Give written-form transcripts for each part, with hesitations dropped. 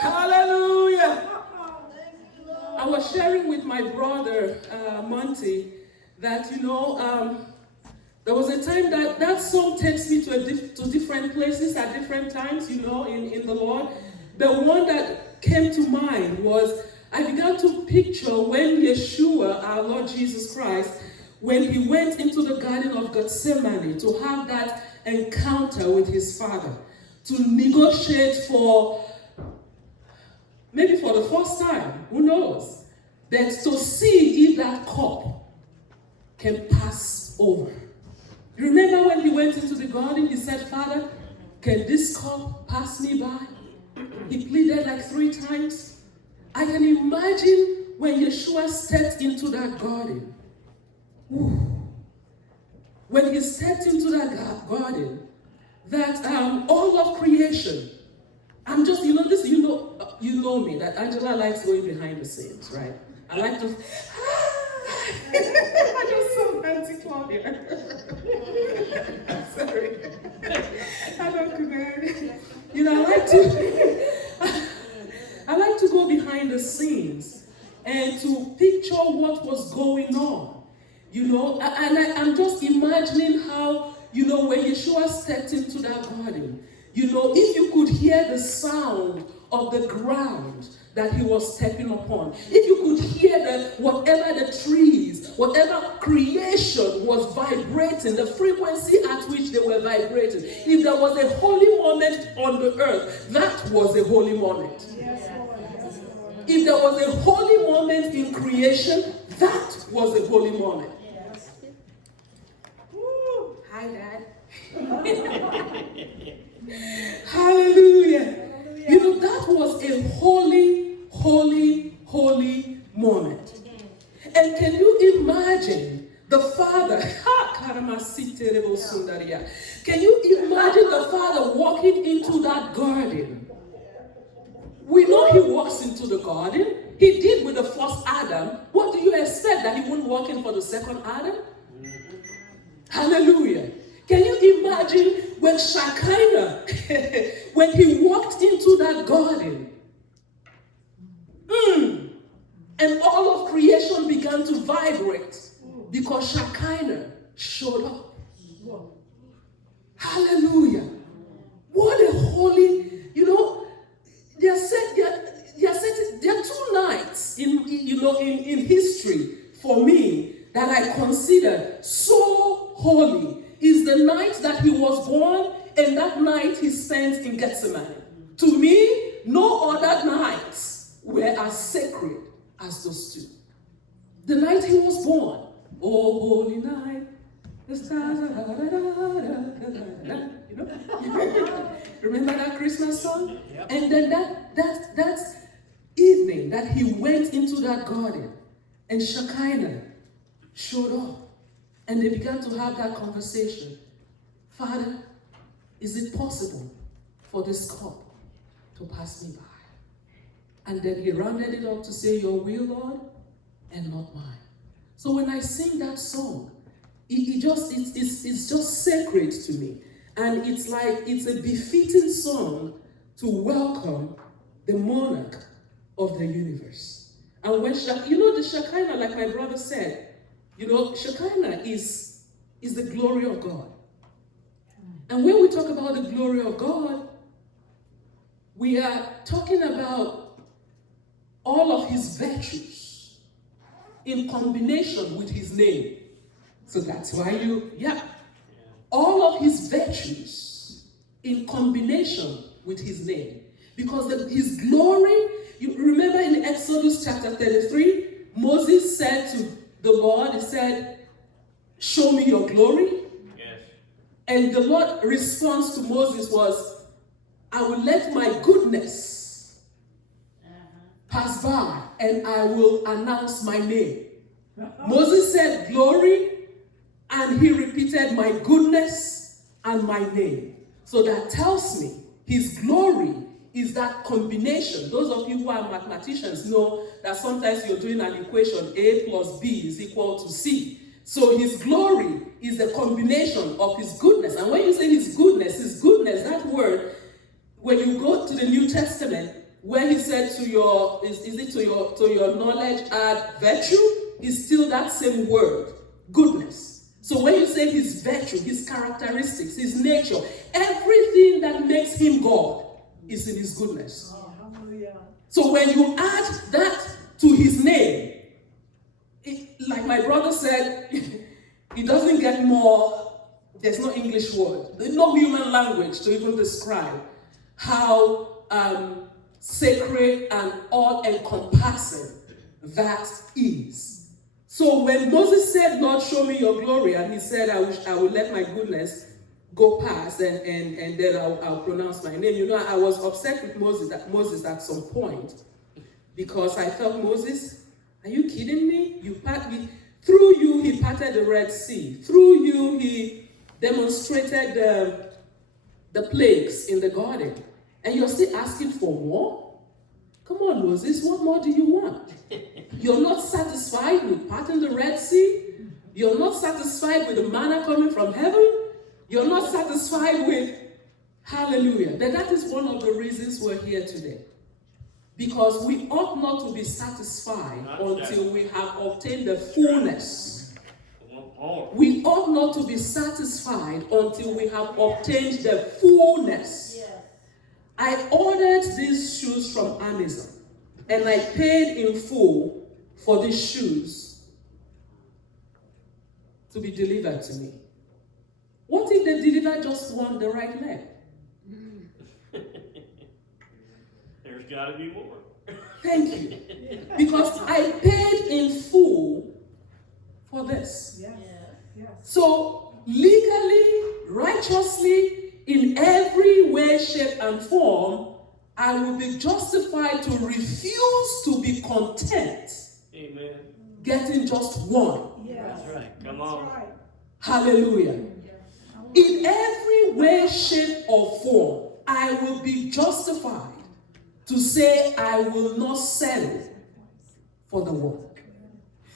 Hallelujah. I was sharing with my brother, Monty, that, there was a time that song takes me to different places at different times, in the Lord. The one that came to mind was, I began to picture when Yeshua, our Lord Jesus Christ, when he went into the Garden of Gethsemane to have that encounter with his Father, to negotiate maybe for the first time, who knows, that to see if that cup can pass over. You remember when he went into the garden, he said, Father, can this cup pass me by? He pleaded like 3 times. I can imagine when Yeshua stepped into that garden. When he stepped into that garden, that all of creation, I'm just, this, you know me, that Angela likes going behind the scenes, right? I like to, I just saw Nancy Claudia. Sorry. I don't know. I like to go behind the scenes and to picture what was going on, and I'm just imagining how, when Yeshua stepped into that garden, if you could hear the sound of the ground that he was stepping upon, if you could hear whatever the trees, whatever creation was vibrating, the frequency at which they were vibrating, if there was a holy moment on the earth, that was a holy moment. If there was a holy moment in creation, that was a holy moment. Woo. Hi, Dad. Hallelujah. That was a holy, holy, holy moment. And can you imagine the Father? Can you imagine the Father walking into that garden? We know he walks into the garden. He did with the first Adam. What do you expect, that he wouldn't walk in for the second Adam? Hallelujah. Can you imagine when Shekinah, when he walked into that garden, and all of creation began to vibrate because Shekinah showed up. Hallelujah. What a holy, there are 2 nights in history for me that I consider so holy. Is the night that he was born and that night he spent in Gethsemane. To me, no other nights were as sacred as those 2. The night he was born, oh holy night, the stars remember that Christmas song? Yep. And then that evening that he went into that garden and Shekinah showed up. And they began to have that conversation. Father, is it possible for this cup to pass me by? And then he rounded it up to say, your will, Lord, and not mine. So when I sing that song, it's just sacred to me. And it's like, it's a befitting song to welcome the monarch of the universe. And when, the Shekinah, like my brother said, Shekinah is the glory of God. And when we talk about the glory of God, we are talking about all of his virtues in combination with his name. So that's why all of his virtues in combination with his name. Because his glory, you remember in Exodus chapter 33, Moses said to the Lord, he said, show me your glory. Yes. And the Lord's response to Moses was, I will let my goodness pass by and I will announce my name. Moses said glory, and he repeated my goodness and my name. So that tells me his glory is that combination. Those of you who are mathematicians know that sometimes you're doing an equation, A plus B is equal to C. So his glory is the combination of his goodness. And when you say his goodness, that word, when you go to the New Testament, where he said to your, is it to your knowledge add virtue, is still that same word, goodness. So when you say his virtue, his characteristics, his nature, everything that makes him God is in his goodness. So when you add that to his name, like my brother said, it doesn't get more, there's no English word, there's no human language to even describe how sacred and all-encompassing that is. So when Moses said, Lord, show me your glory, and he said, I will let my goodness go past, and then I'll pronounce my name. You know, I was upset with Moses at some point, because I felt, Moses, are you kidding me? Through you, he parted the Red Sea. Through you, he demonstrated the plagues in the garden. And you're still asking for more? Come on, Moses, what more do you want? You're not satisfied with parting the Red Sea? You're not satisfied with the manna coming from heaven? You're not satisfied with, hallelujah. But that is one of the reasons we're here today. Because we ought not to be satisfied until we have obtained the fullness. We ought not to be satisfied until we have obtained the fullness. I ordered these shoes from Amazon, and I paid in full for these shoes to be delivered to me. What if they deliver just the right leg? There's got to be more. Thank you. Because I paid in full for this. Yes. Yes. So legally, righteously, in every way, shape, and form, I will be justified to refuse to be content. Amen. Getting just one. Yes. That's right. Come on. That's right. Hallelujah. In every way, shape, or form, I will be justified to say I will not settle for the work.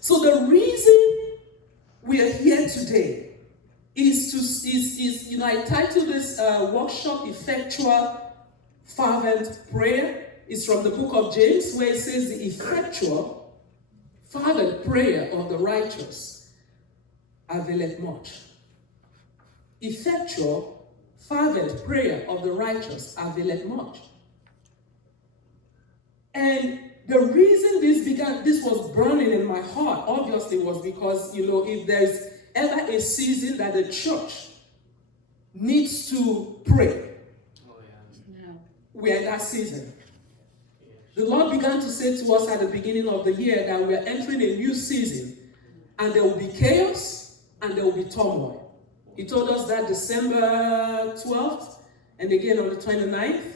So the reason we are here today is I titled this workshop Effectual Fervent Prayer. It's from the book of James, where it says the effectual fervent prayer of the righteous availeth much. Effectual fervent prayer of the righteous availeth much. And the reason this was burning in my heart, obviously, was because, if there's ever a season that the church needs to pray, we're in that season. The Lord began to say to us at the beginning of the year that we're entering a new season, and there will be chaos and there will be turmoil. He told us that December 12th and again on the 29th.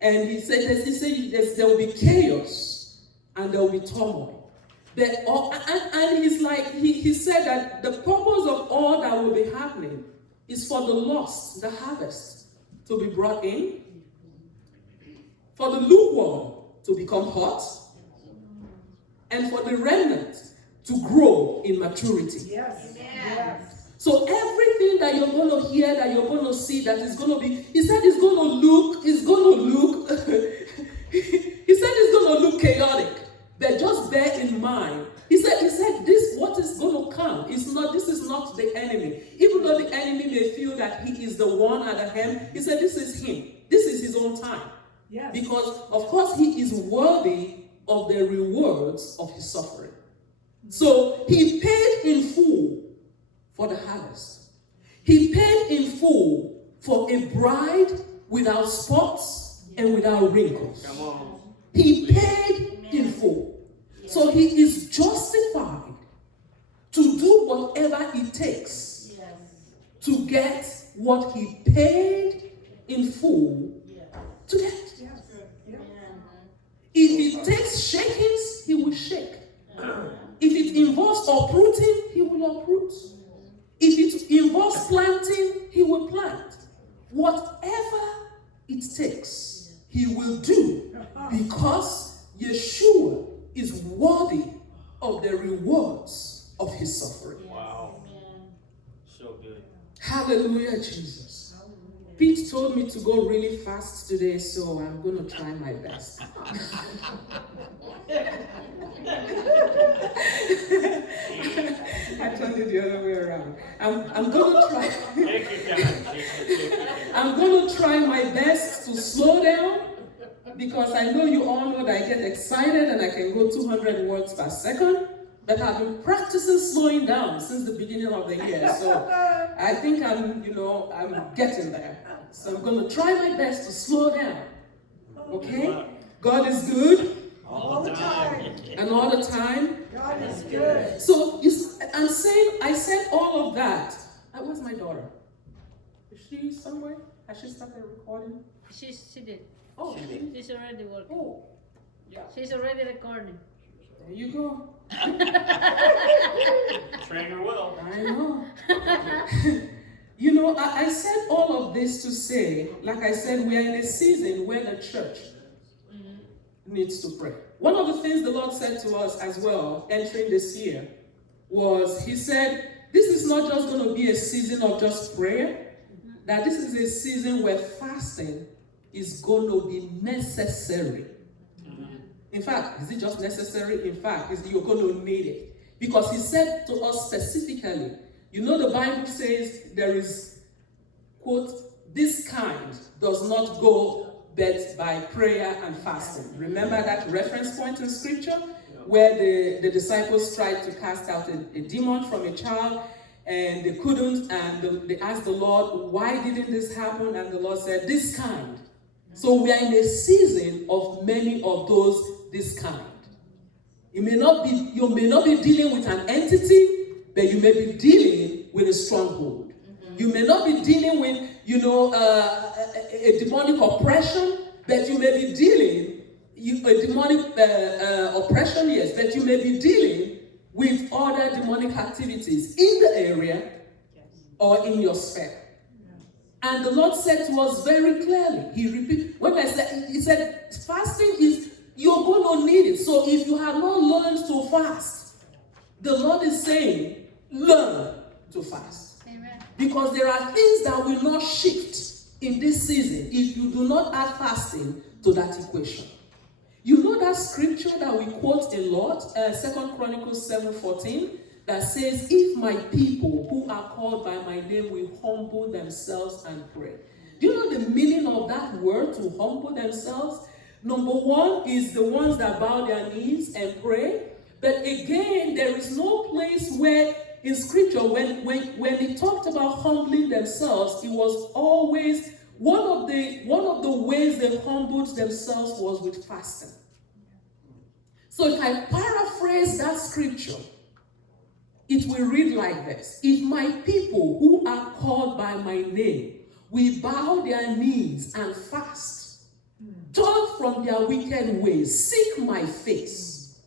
And he said there will be chaos and there will be turmoil. And he's like, he said that the purpose of all that will be happening is for the lost, the harvest, to be brought in, for the lukewarm to become hot, and for the remnant to grow in maturity. Yes. Yes. So everything that you're going to hear, that you're going to see, that is going to be, he said it's going to look, he said it's going to look chaotic, but just bear in mind, he said this, what is going to come, this is not the enemy. Even though the enemy may feel that he is the one at the helm, he said this is him. This is his own time. Yes. Because, of course, he is worthy of the rewards of his suffering. So he paid in full for the harvest. He paid in full for a bride without spots and without wrinkles. Come on. He paid in full. So he is justified to do whatever it takes to get what he paid in full to get. If it takes shakings, he will shake. If it involves uprooting, he will uproot. If it involves planting, he will plant. Whatever it takes, he will do, because Yeshua is worthy of the rewards of his suffering. Wow. So good. Hallelujah, Jesus. Pete told me to go really fast today, so I'm going to try my best. I turned it the other way around. I'm going to try. Take your time. I'm going to try my best to slow down, because I know you all know that I get excited and I can go 200 words per second. But I've been practicing slowing down since the beginning of the year, so I think I'm getting there. So I'm going to try my best to slow down. Okay? God is good. All the time. And all the time. God is good. So I said all of that. Where's my daughter? Is she somewhere? Has she started recording? She did. Oh, She's already working. oh, yeah. She's already recording. There you go. Train her well. I know. I said all of this to say, like I said, we are in a season where the church needs to pray. One of the things the Lord said to us as well, entering this year, was He said, this is not just going to be a season of just prayer, that this is a season where fasting is going to be necessary. In fact, is it just necessary? In fact, you're going to need it. Because He said to us specifically, the Bible says there is, quote, this kind does not go but by prayer and fasting. Remember that reference point in Scripture where the disciples tried to cast out a demon from a child and they couldn't, and they asked the Lord, why didn't this happen? And the Lord said, this kind. So we are in a season of many of those this kind. You may not be dealing with an entity, but you may be dealing with a stronghold. You may not be dealing with, a demonic oppression, but you may be dealing a demonic oppression, yes, but you may be dealing with other demonic activities in the area or in your sphere. And the Lord said to us very clearly, He said, fasting is, you're going to need it. So if you have not learned to fast, the Lord is saying, learn to fast. Amen. Because there are things that will not shift in this season if you do not add fasting to that equation. You know that scripture that we quote a lot, 2 Chronicles 7:14, that says, if my people who are called by my name will humble themselves and pray. Do you know the meaning of that word, to humble themselves? Number one is the ones that bow their knees and pray. But again, there is no place where in Scripture, when it talked about humbling themselves, it was always one of the ways they humbled themselves was with fasting. So if I paraphrase that scripture, it will read like this: if my people who are called by my name will bow their knees and fast, turn from their wicked ways, seek my face,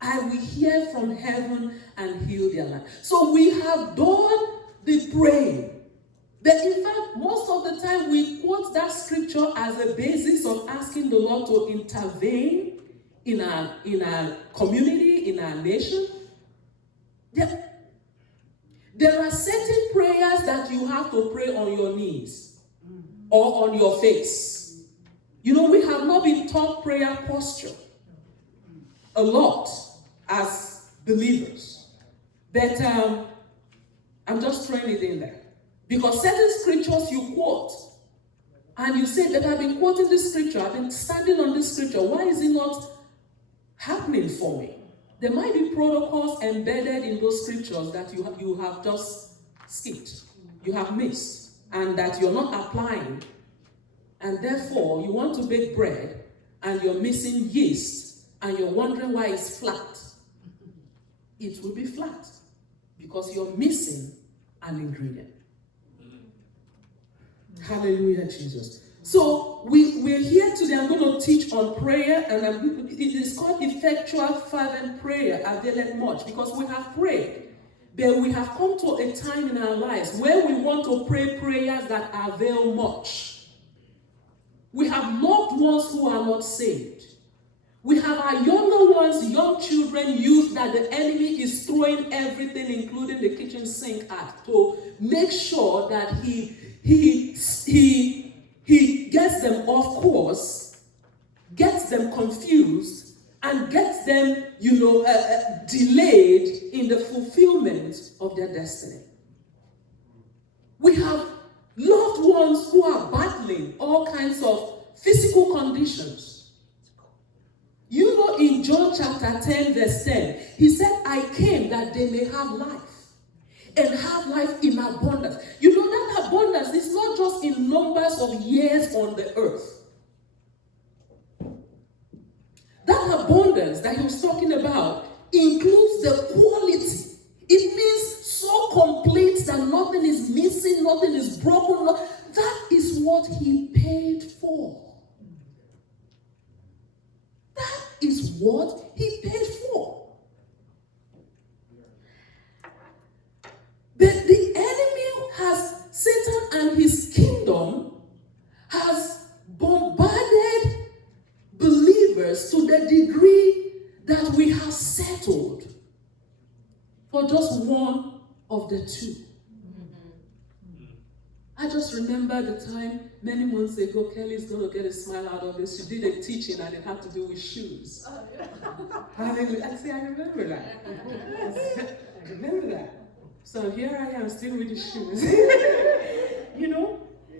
I will hear from heaven and heal their land. So we have done the praying. But in fact, most of the time we quote that scripture as a basis of asking the Lord to intervene in our community, in our nation. There are certain prayers that you have to pray on your knees or on your face. We have not been taught prayer posture a lot as believers. But I'm just throwing it in there. Because certain scriptures you quote, and you say that I've been quoting this scripture, I've been standing on this scripture, why is it not happening for me? There might be protocols embedded in those scriptures that you have just skipped, you have missed, and that you're not applying. And therefore, you want to bake bread, and you're missing yeast, and you're wondering why it's flat. It will be flat, because you're missing an ingredient. Hallelujah, Jesus. So we're here today. I'm going to teach on prayer, and it is called effectual fervent prayer availeth much, because we have prayed, but we have come to a time in our lives where we want to pray prayers that avail much. We have loved ones who are not saved. We have our younger ones, young children, youth, that the enemy is throwing everything, including the kitchen sink, at to make sure that he he gets them off course, gets them confused, and gets them, delayed in the fulfillment of their destiny. We have loved ones who are battling all kinds of physical conditions. In John chapter 10, verse 10, he said, I came that they may have life, and have life in abundance. That abundance is not just in numbers of years on the earth. That abundance that he was talking about includes the quality. It means so complete that nothing is missing, nothing is broken. That is what he paid for. That is what he paid for. But the enemy Satan and his kingdom has bombarded believers to the degree that we have settled for just one of the two. I just remember the time many months ago, Kelly's going to get a smile out of this. She did a teaching and it had to do with shoes. Hallelujah. I remember that. I remember that. So here I am still with the shoes.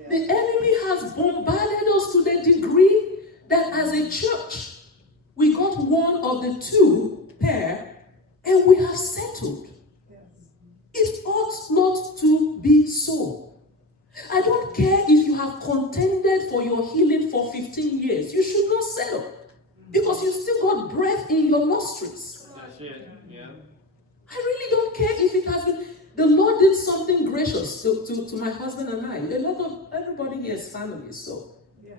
The enemy has bombarded us to the degree that as a church, we got one of the two pair and we have settled. It ought not to be so. I don't care if you have contended for your healing for 15 years. You should not settle because you still got breath in your nostrils. That's it, yeah. I really don't care if it has been. The Lord did something gracious to my husband and I. Everybody here is family, so. Yes.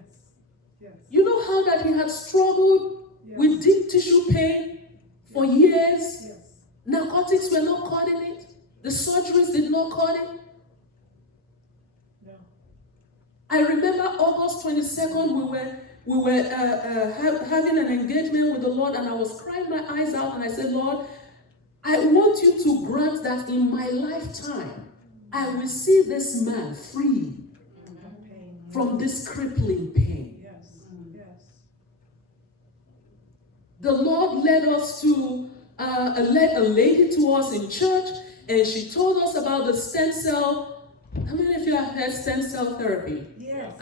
You know how that he had struggled with deep tissue pain for years? Yes. Narcotics were not cutting it. The surgeries did not cut it. No. I remember August 22nd, we were having an engagement with the Lord, and I was crying my eyes out, and I said, Lord, I want you to grant that in my lifetime, I will see this man free from this crippling pain. Yes. The Lord led us to, led a lady to us in church, and she told us about the stem cell. How many of you have heard stem cell therapy? Yes.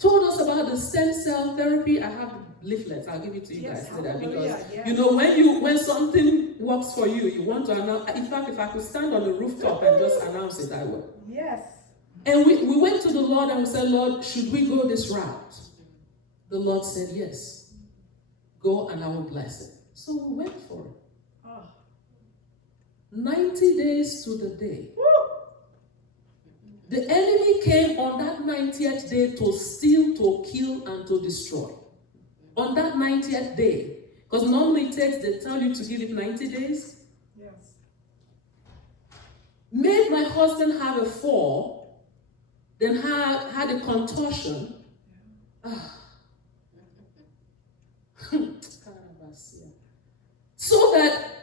Told us about the stem cell therapy. I have leaflets. I'll give it to you guys later because when something works for you, you want to announce. In fact, if I could stand on the rooftop and just announce it, I would. Yes. And we went to the Lord and we said, Lord, should we go this route? The Lord said, yes. Go and I will bless it. So we went for it. 90 days to the day. The enemy came on that 90th day to steal, to kill, and to destroy. On that 90th day. Because normally they tell you to give it 90 days. Yes. Made my husband have a fall, then had a contortion. So that